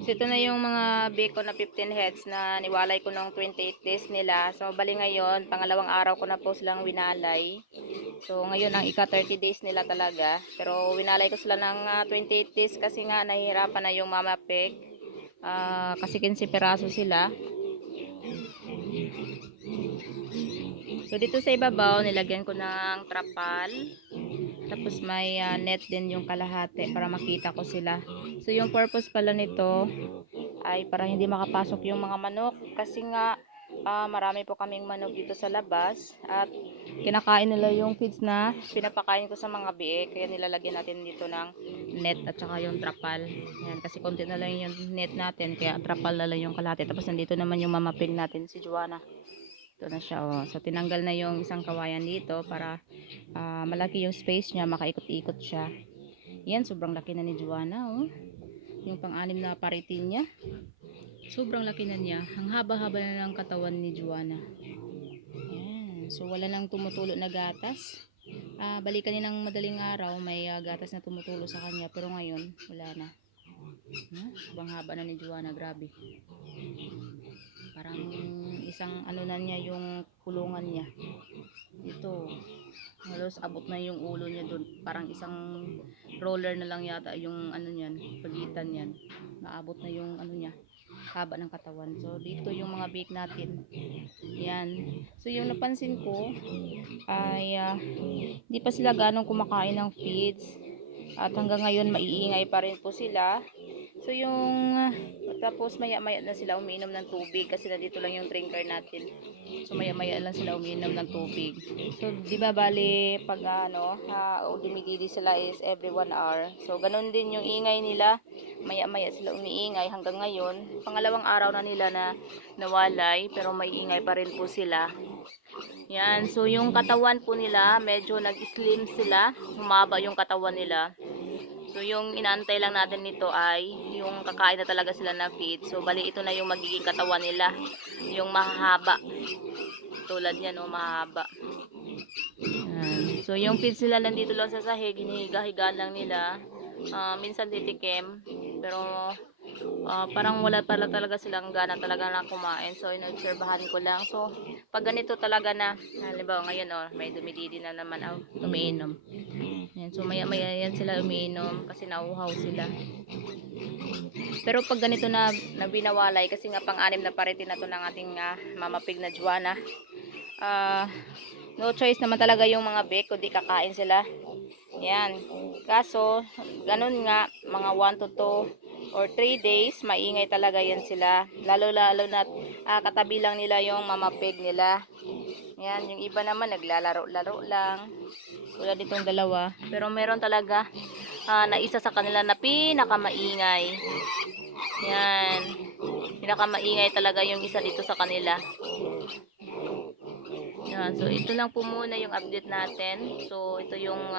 So, ito na yung mga bacon na 15 heads na niwalay ko nung 28 days nila. So, bali ngayon, pangalawang araw ko na po silang winalay. So, ngayon ang ika 30 days nila talaga. Pero winalay ko sila ng 28 days kasi nga nahihirapan na yung mama pig. Kasi 15 peraso sila. So, dito sa ibabaw, nilagyan ko ng trapal. Tapos may net din yung kalahati para makita ko sila. So, yung purpose pala nito ay para hindi makapasok yung mga manok. Kasi nga, marami po kaming manok dito sa labas. At kinakain nila yung feeds na pinapakain ko sa mga biik. Kaya nilalagyan natin dito ng net at saka yung trapal. Yan, kasi konti na lang yung net natin. Kaya trapal na lang yung kalahati. Tapos nandito naman yung mamapig natin, si Joanna. Ito na siya, oh. So, tinanggal na yung isang kawayan dito para malaki yung space niya, makaikot-ikot siya. Yan, sobrang laki na ni Joanna, oh. Yung pang-anim na paritin niya. Sobrang laki na niya. Ang haba-haba na ng katawan ni Joanna. Yan. So, wala nang tumutulo na gatas. Balikan niya ng madaling araw, may gatas na tumutulo sa kanya. Pero ngayon, wala na. Sobrang haba na ni Joanna, grabe. Parang isang ano na niya yung kulungan niya. Ito, halos abot na yung ulo niya doon. Parang isang roller na lang yata yung ano niyan, pagitan niyan. Naabot na yung ano niya, haba ng katawan. So, dito yung mga bake natin. Yan. So, yung napansin ko ay di pa sila ganong kumakain ng feeds. At hanggang ngayon, maiingay pa rin po sila. So, yung tapos maya-maya na sila umiinom ng tubig kasi nandito lang yung drinker natin. So, maya-maya lang sila umiinom ng tubig. So, di ba bali pag dumididi sila is every 1 hour. So, ganun din yung ingay nila. Maya-maya sila umiingay hanggang ngayon. Pangalawang araw na nila na nawalay pero may ingay pa rin po sila. Yan. So, yung katawan po nila, medyo nag-slim sila. Humaba yung katawan nila. So, yung inaantay lang natin nito ay yung kakain na talaga sila ng feed. So, bali ito na yung magiging katawan nila. Yung mahahaba. Tulad yan, oh, mahahaba. Yan. So, yung feed sila nandito lang sa sahig. Hinihiga-higaan lang nila. Minsan titikim. Pero, parang wala pala talaga silang gana talaga na kumain. So, inobserbahan ko lang. So, pag ganito talaga na, halimbawa ngayon, oh, may dumididi na naman, oh, umiinom. Yan. So, maya-maya yan sila umiinom kasi nauuhaw sila. Pero pag ganito na binawalay, kasi nga pang-anim na paritin na to ng ating mamapig na Joanna, no choice naman talaga yung mga bek, kundi kakain sila. Yan. Kaso, ganun nga, mga 1 to 2 or 3 days, maingay talaga yan sila. Lalo-lalo na katabi lang nila yung mamapig nila. Yan, yung iba naman naglalaro-laro lang. Tulad ditong dalawa. Pero meron talaga na isa sa kanila na pinakamaingay. Yan. Pinakamaingay talaga yung isa dito sa kanila. Yan. So, ito lang po muna yung update natin. So, ito yung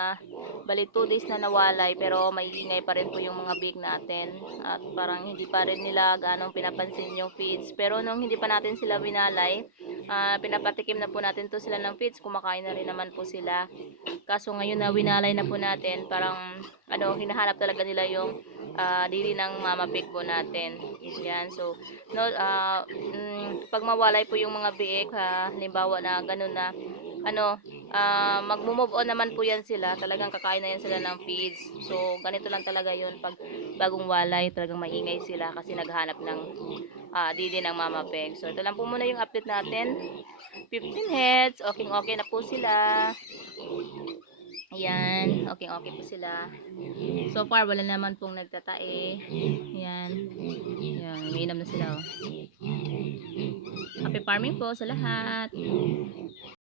bali 2 days na nawalay pero may ingay pa rin po yung mga big natin. At parang hindi pa rin nila ganong pinapansin yung feeds. Pero nung hindi pa natin sila winalay, pinapatikim na po natin to sila ng feeds. Kumakain na rin naman po sila. Kaso ngayon na winalay na po natin, parang hinahanap talaga nila yung dili ng mama pig po natin. Yan. So, no, pag mawalay po yung mga biik, halimbawa na ganun na, magmo-move on naman po yan sila. Talagang kakain na yan sila ng feeds. So, ganito lang talaga yun. Pag bagong walay, talagang maingay sila kasi naghahanap ng dili ng mama pig. So, ito lang po muna yung update natin. 15 heads. Okay na po sila. Ayan, okay po sila. So far, wala naman pong nagtatae. Ayan. Ayan, umiinom na sila. Oh. Happy farming po sa lahat.